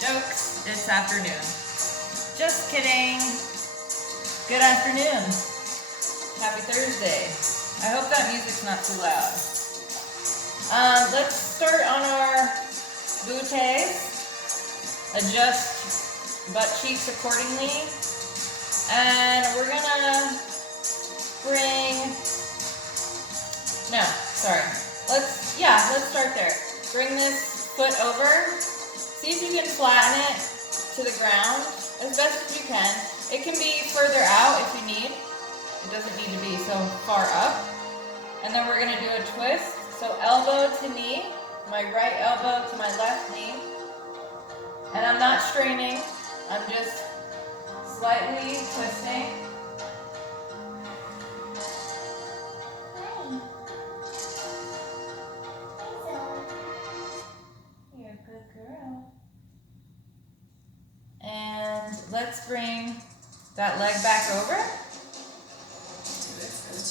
Jokes, it's afternoon. Just kidding. Good afternoon. Happy Thursday. I hope that music's not too loud. Let's start on our booties. Adjust butt cheeks accordingly. And we're gonna bring, let's start there. Bring this foot over. See if you can flatten it to the ground as best as you can. It can be further out if you need. It doesn't need to be so far up. And then we're gonna do a twist. So elbow to knee, my right elbow to my left knee. And I'm not straining, I'm just slightly twisting. You're a good girl. And let's bring that leg back over.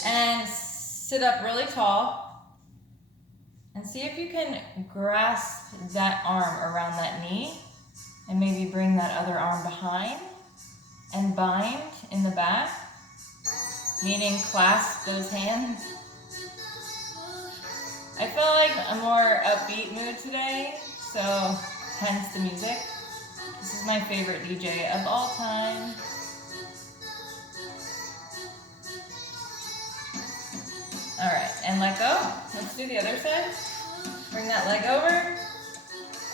And sit up really tall. And see if you can grasp that arm around that knee. And maybe bring that other arm behind. And bind in the back. Meaning clasp those hands. I feel like a more upbeat mood today. So hence the music. This is my favorite DJ of all time. Alright, and let go. Let's do the other side. Bring that leg over.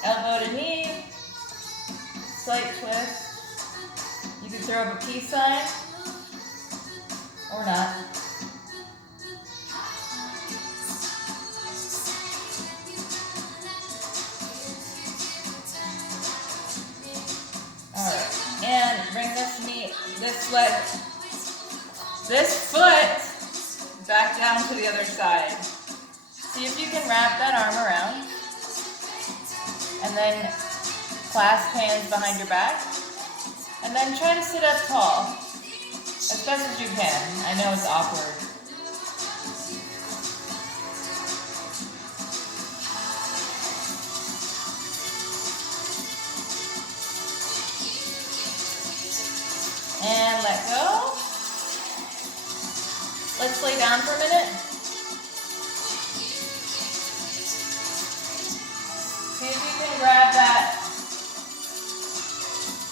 Elbow to knee. Slight twist. You can throw up a peace sign. Or not. Alright, and bring this foot back down to the other side. See if you can wrap that arm around. And then clasp hands behind your back. And then try to sit up tall. As best as you can. I know it's awkward. And let go. Let's lay down for a minute. See if you can grab that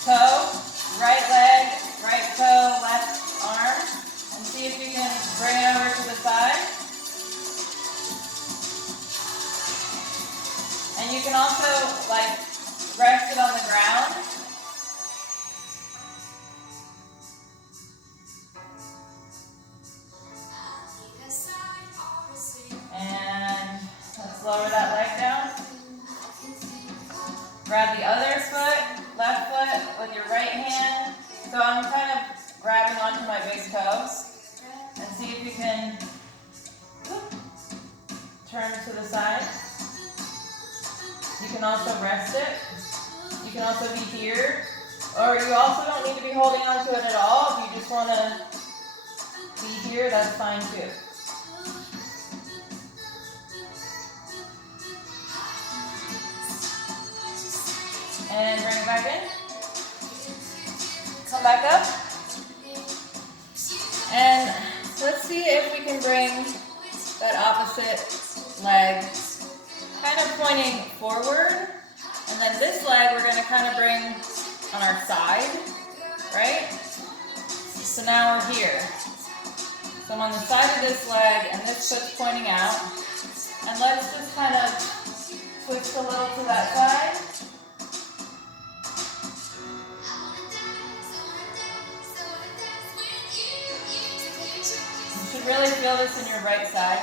toe, right leg, right toe, left arm, and see if you can bring it over to the side. And you can also rest it on the ground. And let's lower that leg down. Grab the other foot, left foot with your right hand. So I'm kind of grabbing onto my big toe. And see if you can turn to the side. You can also rest it. You can also be here. Or you also don't need to be holding onto it at all. If you just want to be here, that's fine too. And bring it back in. Come back up. And let's see if we can bring that opposite leg kind of pointing forward. And then this leg we're going to kind of bring on our side, right? So now we're here. So I'm on the side of this leg and this foot's pointing out. And let's just kind of twist a little to that side. You should really feel this in your right side.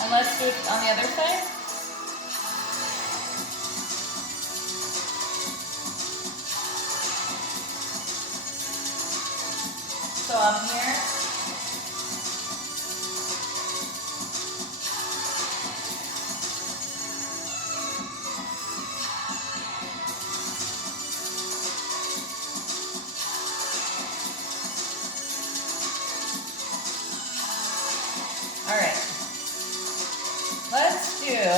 And let's do it on the other side. So I'm here. All right. Let's to,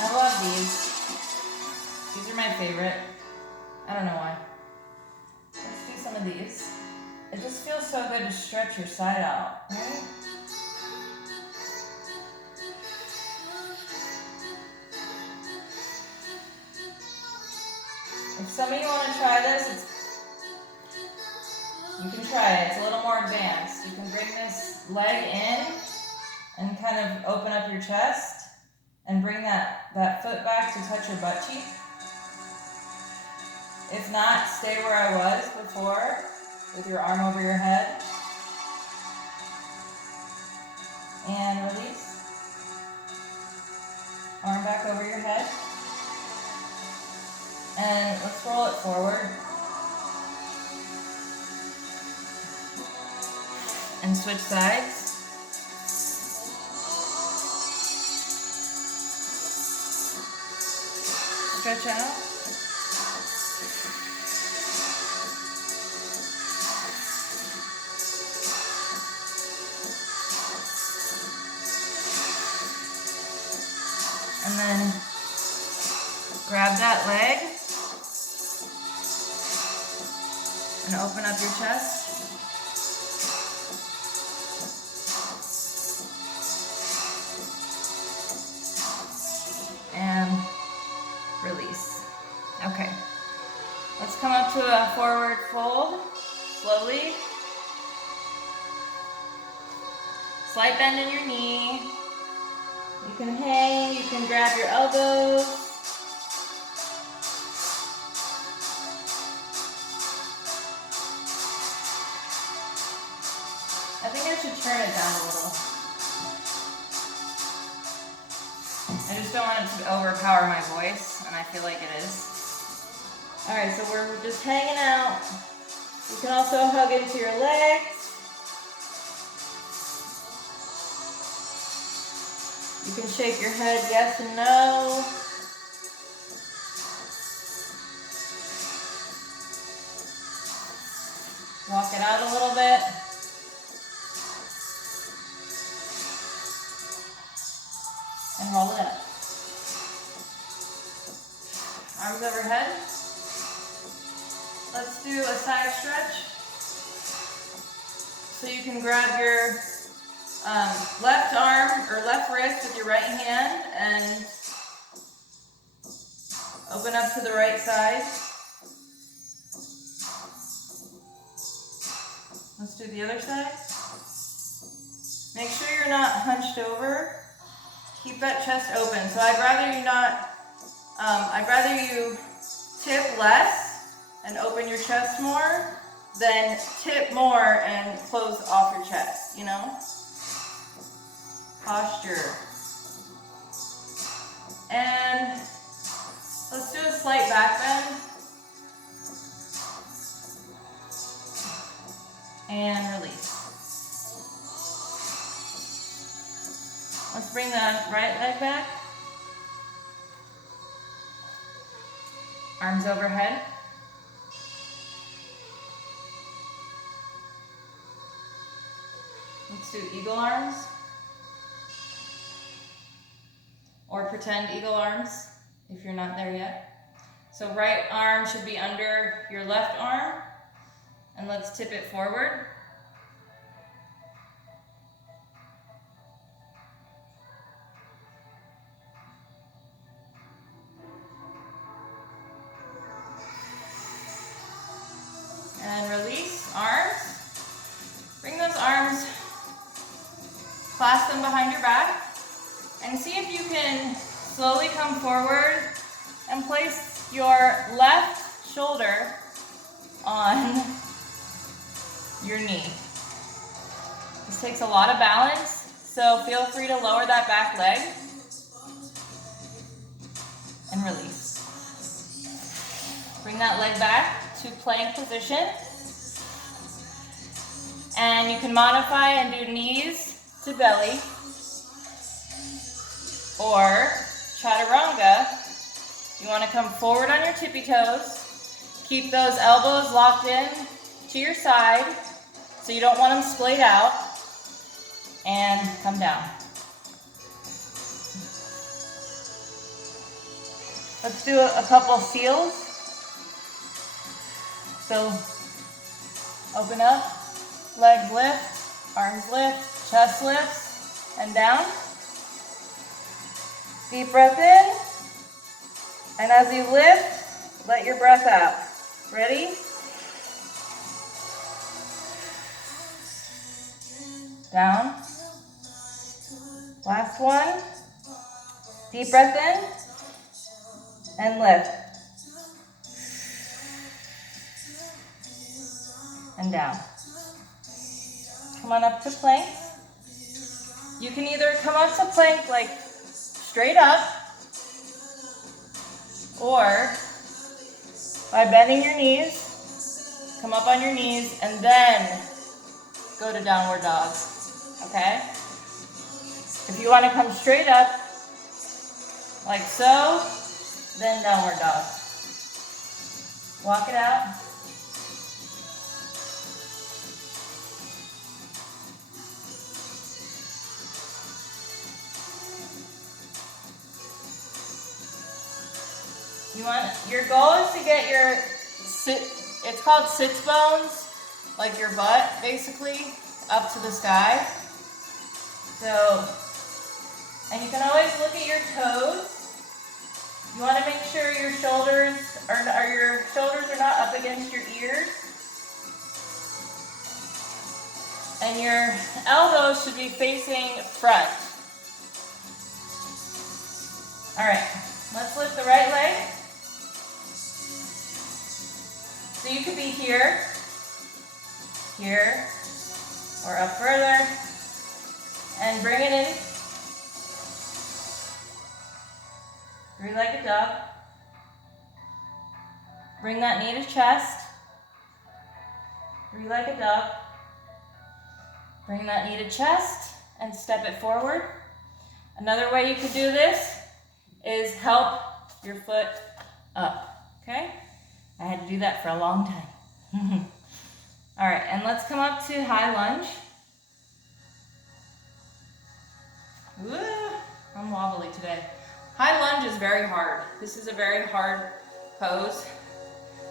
I love these. These are my favorite. I don't know why. Let's do some of these. It just feels so good to stretch your side out, right? If some of you want to try this, you can try it. It's a little more advanced. You can bring this leg in and kind of open up your chest and bring that foot back to touch your butt cheek. If not, stay where I was before with your arm over your head. And release. Arm back over your head. And let's roll it forward. And switch sides. Stretch out. And then grab that leg and open up your chest. And release. Okay. Let's come up to a forward fold slowly. Slight bend in your knee. You can hang, you can grab your elbows. I think I should turn it down a little. I just don't want it to overpower my voice, and I feel like it is. Alright, so we're just hanging out. You can also hug into your legs. You can shake your head yes and no. Walk it out a little bit. And roll it up. Arms overhead. Let's do a side stretch. So you can grab your left arm or left wrist with your right hand and open up to the right side. Let's do the other side. Make sure you're not hunched over. Keep that chest open. So I'd rather you tip less and open your chest more than tip more and close off your chest, you know? Posture. And let's do a slight back bend. And release. Let's bring the right leg back. Arms overhead. Let's do eagle arms. Or pretend eagle arms if you're not there yet. So right arm should be under your left arm. And let's tip it forward. And release, arms. Bring those arms, clasp them behind your back, and see if you can slowly come forward and place your left shoulder on your knee. This takes a lot of balance, so feel free to lower that back leg and release. Bring that leg back to plank position. And you can modify and do knees to belly or chaturanga. You want to come forward on your tippy toes. Keep those elbows locked in to your side so you don't want them splayed out. and come down. Let's do a couple seals. So open up, legs lift, arms lift, chest lifts, and down. Deep breath in, and as you lift, let your breath out. Ready? Down. Last one. Deep breath in, and lift. And down. Come on up to plank. You can either come up to plank like straight up, or by bending your knees, come up on your knees, and then go to downward dog, okay? If you want to come straight up, like so, then downward dog. Walk it out. Your goal is to get your it's called sits bones, like your butt basically, up to the sky. So, and you can always look at your toes. You want to make sure your shoulders are not up against your ears. And your elbows should be facing front. All right, let's lift the right leg. So you could be here, here, or up further, and bring it in. Three-legged dog. Bring that knee to chest. Three-legged dog. Bring that knee to chest and step it forward. Another way you could do this is help your foot up, okay? I had to do that for a long time. All right, and let's come up to high lunge. Woo, I'm wobbly today. High lunge is very hard. This is a very hard pose.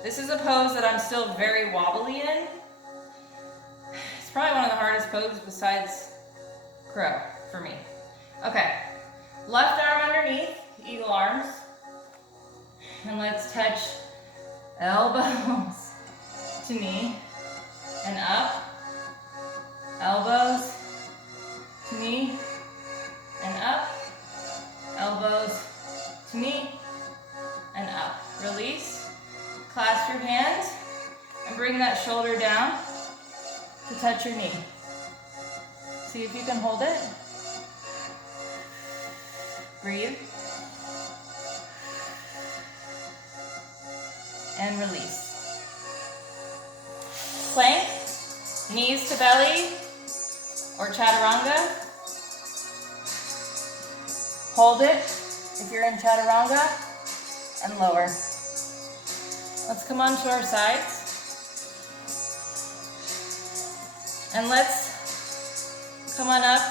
This is a pose that I'm still very wobbly in. It's probably one of the hardest poses besides crow for me. Okay, left arm underneath, eagle arms. And let's touch elbows to knee and up. Elbows to knee and up. Elbows to knee and up. Release. Clasp your hands and bring that shoulder down to touch your knee. See if you can hold it. Breathe. And release. Plank, knees to belly or chaturanga. Hold it if you're in chaturanga and lower. Let's come on to our sides. And let's come on up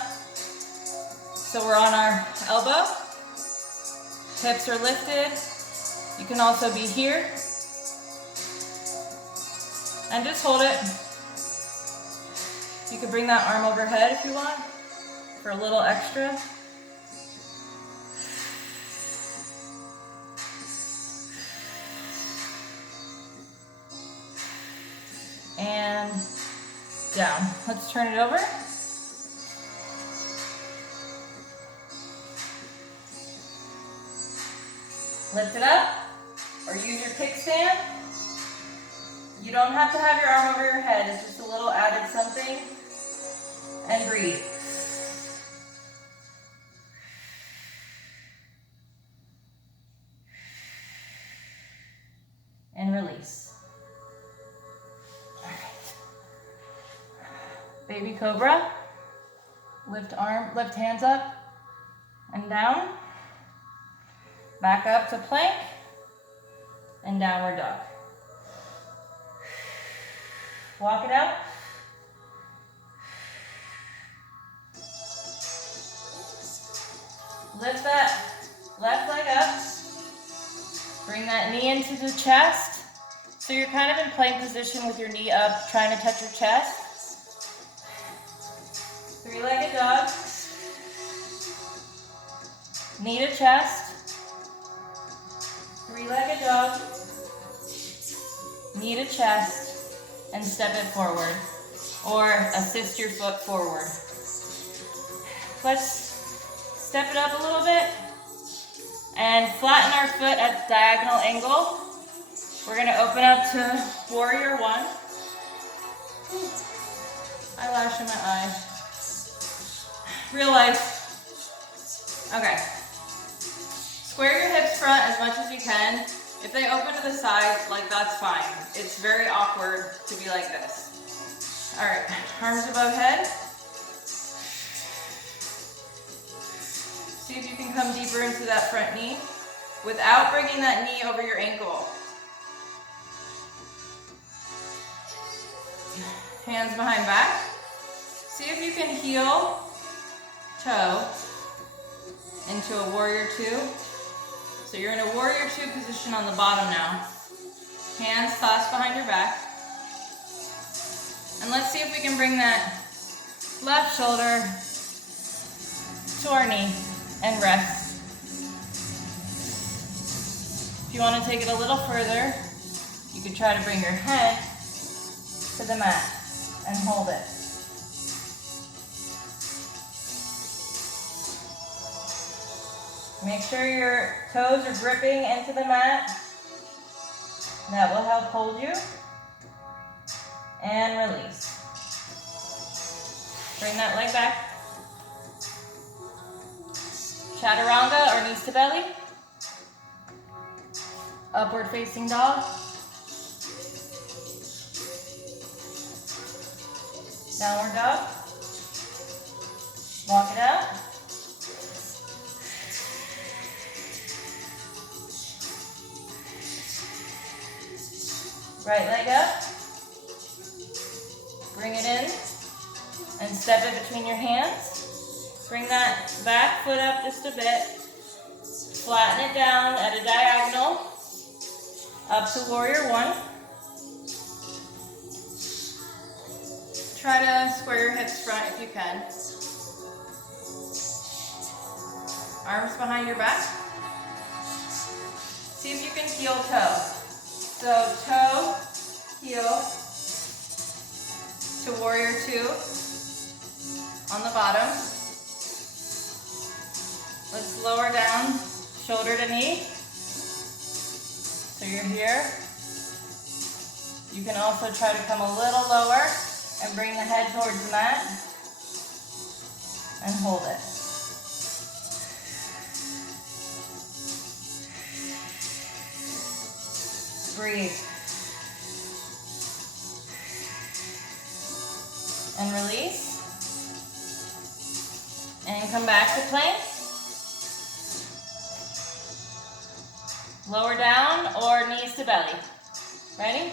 so we're on our elbow. Hips are lifted. You can also be here. And just hold it. You can bring that arm overhead if you want for a little extra. And down. Let's turn it over. Lift it up or use your kickstand. You don't have to have your arm over your head. It's just a little added something. And breathe. And release. All right. Baby cobra. Lift hands up and down. Back up to plank and downward dog. Walk it out. Lift that left leg up. Bring that knee into the chest. So you're kind of in plank position with your knee up, trying to touch your chest. Three-legged dog. Knee to chest. Three-legged dog. Knee to chest. And step it forward. Or assist your foot forward. Let's step it up a little bit. And flatten our foot at diagonal angle. We're gonna open up to warrior one. Eyelash in my eye. Real life. Okay. Square your hips front as much as you can. If they open to the side, like that's fine. It's very awkward to be like this. All right, arms above head. See if you can come deeper into that front knee without bringing that knee over your ankle. Hands behind back. See if you can heel toe into a warrior two. So you're in a warrior two position on the bottom now. Hands clasped behind your back. And let's see if we can bring that left shoulder to our knee and rest. If you want to take it a little further, you could try to bring your head to the mat and hold it. Make sure your toes are gripping into the mat. That will help hold you. And release. Bring that leg back. Chaturanga or knees to belly. Upward facing dog. Downward dog. Walk it out. Right leg up. Bring it in and step it between your hands. Bring that back foot up just a bit. Flatten it down at a diagonal. Up to warrior one. Try to square your hips front if you can. Arms behind your back. See if you can heel toe. So toe, heel to warrior two on the bottom. Let's lower down, shoulder to knee. So you're here. You can also try to come a little lower and bring the head towards the mat and hold it. Breathe. And release. And come back to plank. Lower down or knees to belly. Ready?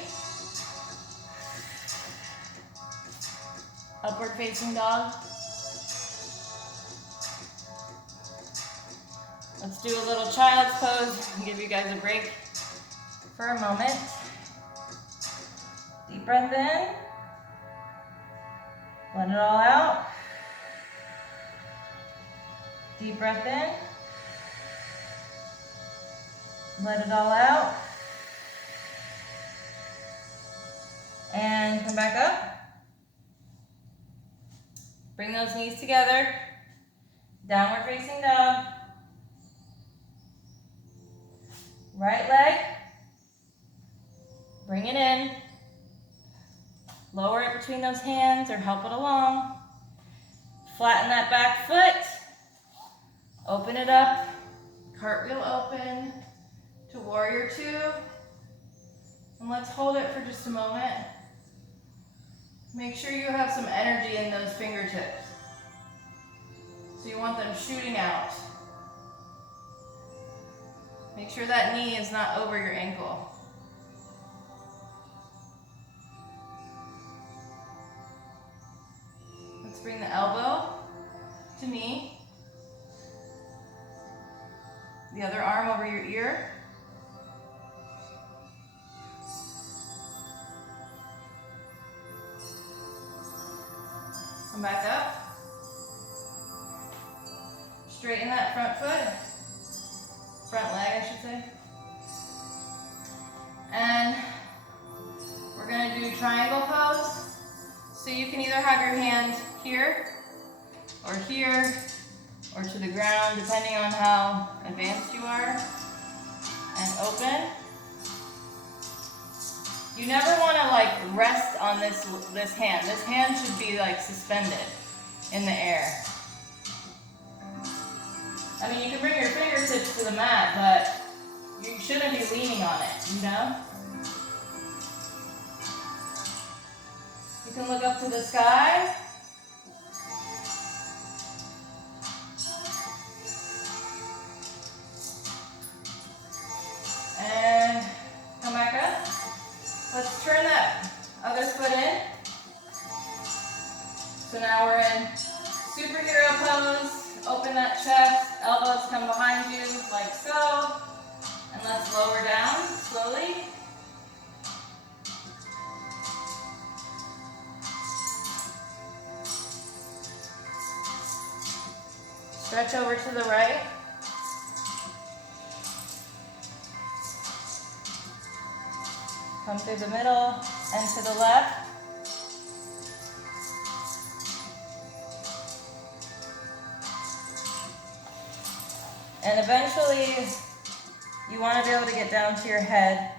Upward facing dog. Let's do a little child's pose and give you guys a break for a moment. Deep breath in. Let it all out. Deep breath in. Let it all out. And come back up. Bring those knees together. Downward facing dog. Right leg. Bring it in. Lower it between those hands or help it along. Flatten that back foot. Open it up. Cartwheel open to warrior two. And let's hold it for just a moment. Make sure you have some energy in those fingertips. So you want them shooting out. Make sure that knee is not over your ankle. Let's bring the elbow to knee. over your ear. Come back up. Straighten that front foot. Front leg, I should say. And we're gonna do triangle pose. So you can either have your hand here, or here, or to the ground, depending on how advanced you are. And open. You never wanna like rest on this hand. This hand should be like suspended in the air. I mean, you can bring your fingertips to the mat, but you shouldn't be leaning on it, you know? You can look up to the sky. And come back up. Let's turn that other foot in. So now we're in superhero pose. Open that chest, elbows come behind you like so. And let's lower down slowly. Stretch over to the right. Come through the middle and to the left. And eventually, you want to be able to get down to your head.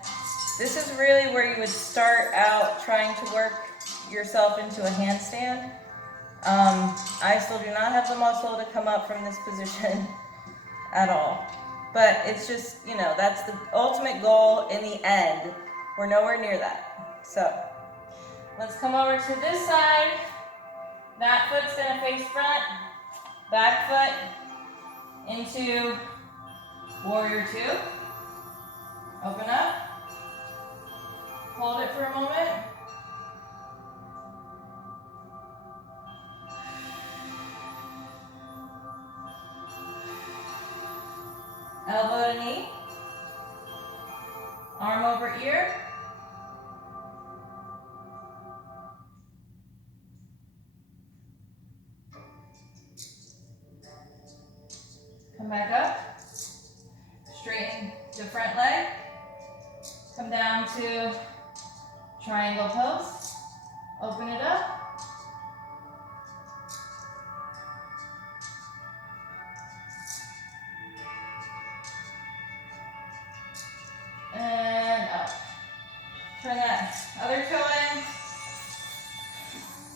This is really where you would start out trying to work yourself into a handstand. I still do not have the muscle to come up from this position at all. But it's just, you know, that's the ultimate goal in the end. We're nowhere near that. So, let's come over to this side. That foot's gonna face front, back foot into warrior two. Open up. Hold it for a moment. Elbow to knee. Arm over ear. Come back up. Straighten the front leg. Come down to triangle pose. Open it up. And up. Turn that other toe in.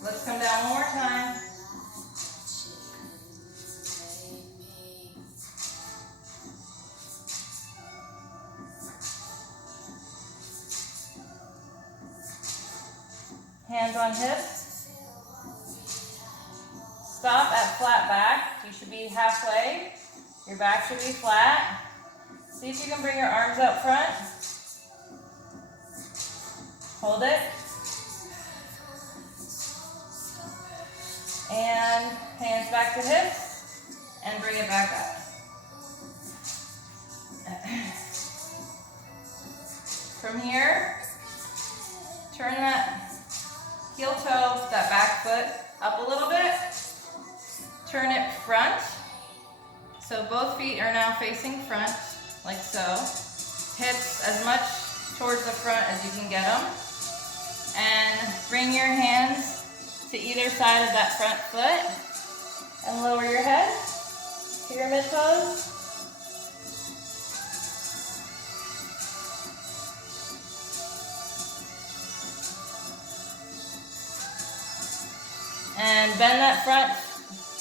Let's come down one more time. Hands on hips. Stop at flat back. You should be halfway. Your back should be flat. See if you can bring your arms up front. Hold it. And hands back to hips. And bring it back up. From here, turn that heel toe, that back foot up a little bit. Turn it front. So both feet are now facing front, like so. Hips as much towards the front as you can get them. And bring your hands to either side of that front foot. And lower your head. Pyramid pose. And bend that front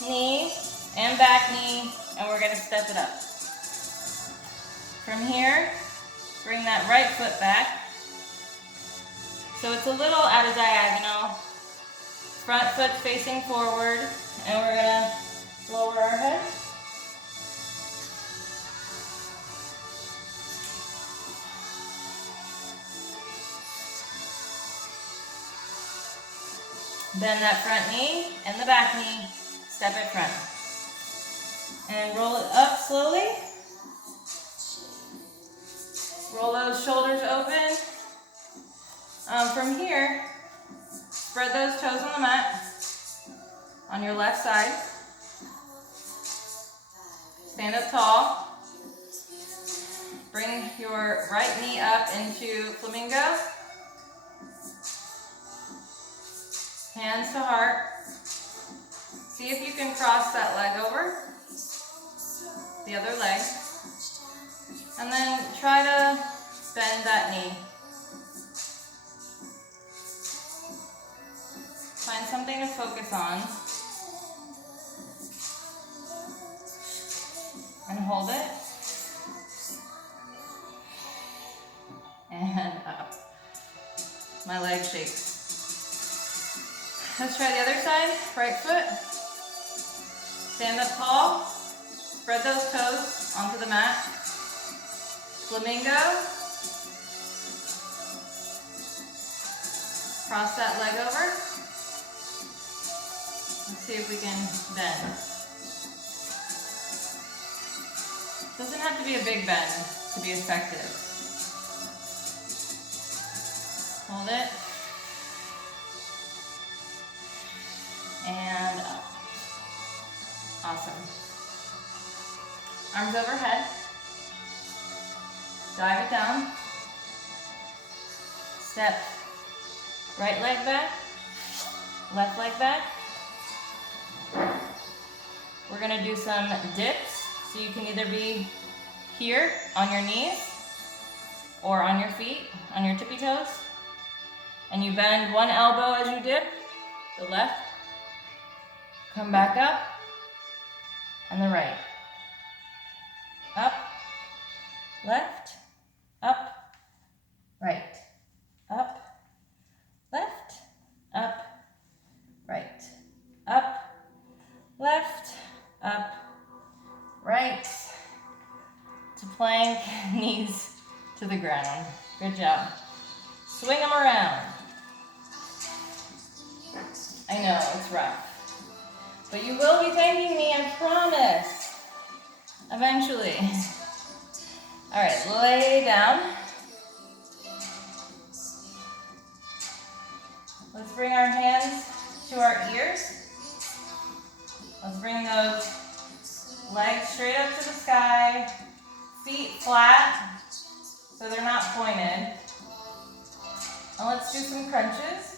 knee and back knee, and we're going to step it up. From here, bring that right foot back. So it's a little at a diagonal. Front foot facing forward, and we're going to lower our head. Bend that front knee and the back knee, step it front. And roll it up slowly. Roll those shoulders open. From here, spread those toes on the mat on your left side. Stand up tall. Bring your right knee up into flamingo. Hands to heart. See if you can cross that leg over, the other leg. And then try to bend that knee. Find something to focus on. And hold it. And up. My leg shakes. Let's try the other side. Right foot. Stand up tall. Spread those toes onto the mat. Flamingo. Cross that leg over. Let's see if we can bend. Doesn't have to be a big bend to be effective. Hold it. And up. Awesome. Arms overhead. Dive it down. Step right leg back, left leg back. We're gonna do some dips. So you can either be here on your knees or on your feet, on your tippy toes. And you bend one elbow as you dip, the left. Come back up, and the right. Up, left, up, right. Up, left, up, right. Up, left, up, right. To plank, knees to the ground. Good job. Swing them around. I know, it's rough. But you will be thanking me, I promise. Eventually. All right, lay down. Let's bring our hands to our ears. Let's bring those legs straight up to the sky. Feet flat, so they're not pointed. And let's do some crunches.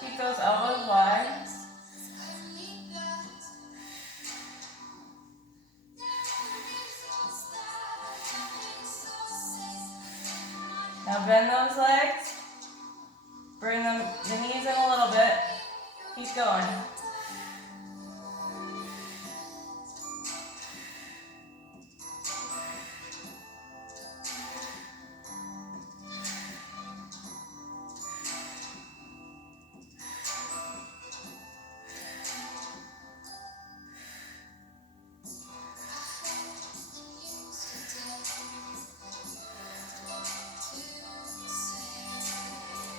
Keep those elbows wide. Now bend those legs. Bring the knees in a little bit. Keep going.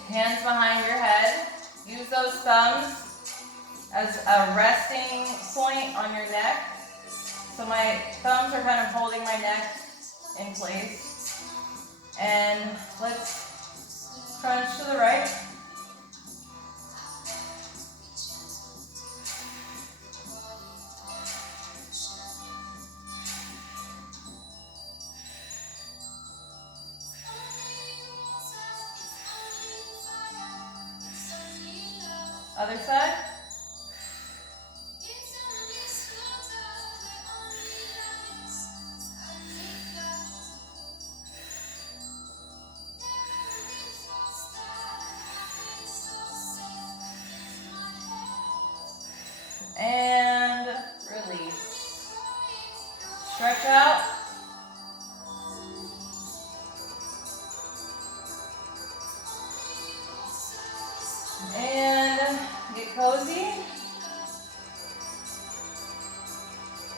Hands behind your head. Use those thumbs as a resting point on your neck. So my thumbs are kind of holding my neck in place. And let's crunch to the right. Other side. And release. Stretch out. And get cozy.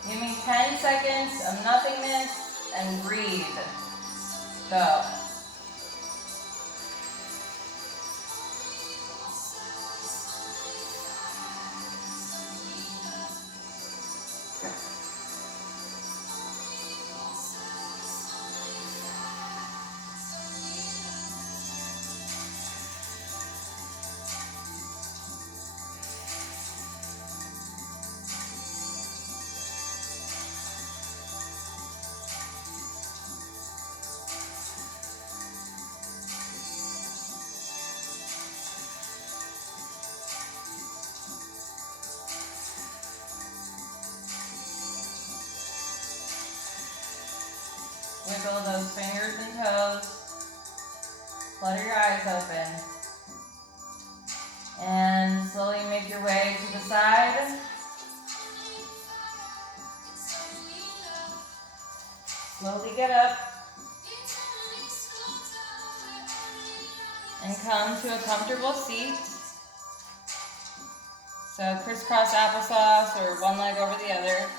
Give me 10 seconds of nothingness and breathe. Go. Wiggle those fingers and toes. Flutter your eyes open. And slowly make your way to the side. Slowly get up. And come to a comfortable seat. So crisscross applesauce or one leg over the other.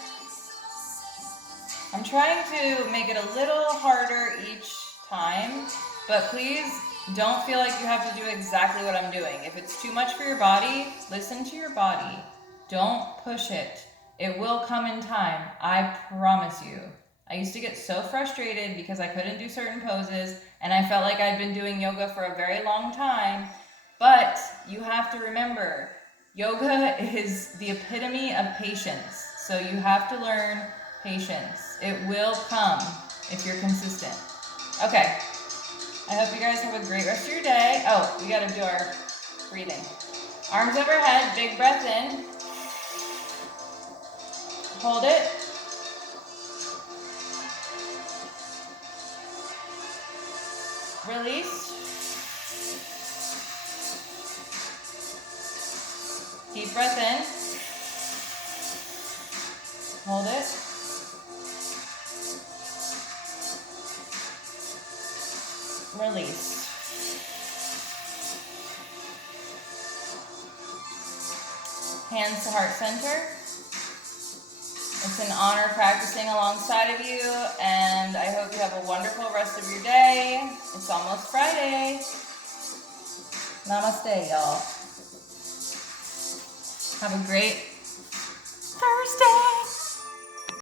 I'm trying to make it a little harder each time, but please don't feel like you have to do exactly what I'm doing. If it's too much for your body, listen to your body. Don't push it. It will come in time, I promise you. I used to get so frustrated because I couldn't do certain poses, and I felt like I'd been doing yoga for a very long time, but you have to remember, yoga is the epitome of patience, so you have to learn patience. It will come if you're consistent. Okay, I hope you guys have a great rest of your day. Oh, we gotta do our breathing. Arms overhead, big breath in. Hold it. Release. Deep breath in. Hold it. Release. Hands to heart center. It's an honor practicing alongside of you, and I hope you have a wonderful rest of your day. It's almost Friday. Namaste, y'all. Have a great Thursday.